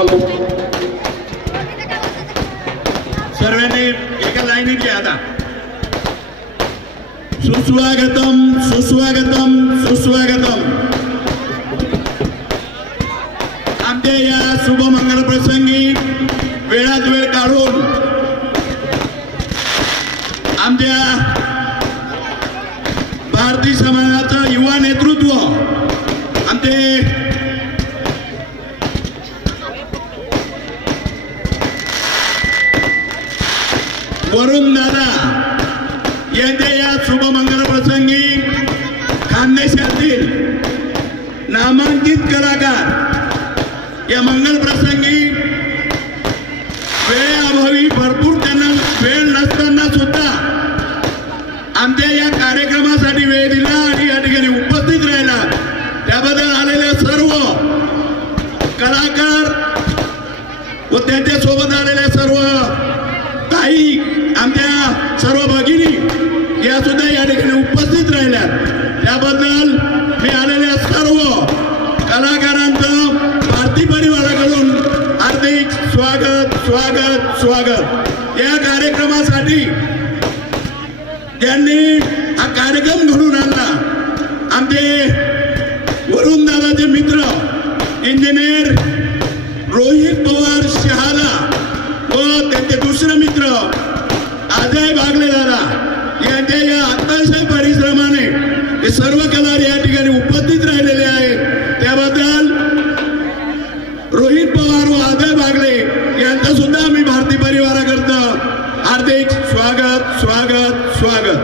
चालू सर्वांनी एका लाईनीत घ्या आता. सुस्वागतम सुस्वागतम सुस्वागतम. आमच्या या शुभमंगल प्रसंगी वेळात वेळ काढून आमच्या भारतीय समाजाचं युवा नेतृत्व आमचे वरुण दादा यांच्या या शुभमंगल प्रसंगी खानदेशातील नामांकित कलाकार या मंगल प्रसंगी वेळेअभावी भरपूर त्यांना वेळ नसताना सुद्धा आमच्या या कार्यक्रमासाठी वेळ दिला आणि या ठिकाणी उपस्थित राहिला त्याबद्दल आलेले सर्व कलाकार व त्यांच्या सोबत आलेल्या सर्व ताई आमच्या सर्व भगिनी या सुद्धा या ठिकाणी उपस्थित राहिल्या त्याबद्दल मी आलेल्या सर्व कलाकारांचं भारती परिवाराकडून हार्दिक स्वागत स्वागत स्वागत. या कार्यक्रमासाठी ज्यांनी हा कार्यक्रम घडून आणला आमचे वरुण दादाचे मित्र इंजिनियर रोहित पवार शहाला व त्यांचे दुसरे मित्र अजय बागले दादा यांच्या या अतिशय परिश्रमाने हे सर्व कलाकार या ठिकाणी उपस्थित राहिलेले आहेत त्याबद्दल रोहित पवार व अजय बागले यांचं सुद्धा मी भारती परिवाराकरता हार्दिक स्वागत स्वागत स्वागत.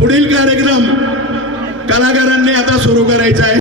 पुढील कार्यक्रम कलाकारांनी आता सुरू करायचा आहे.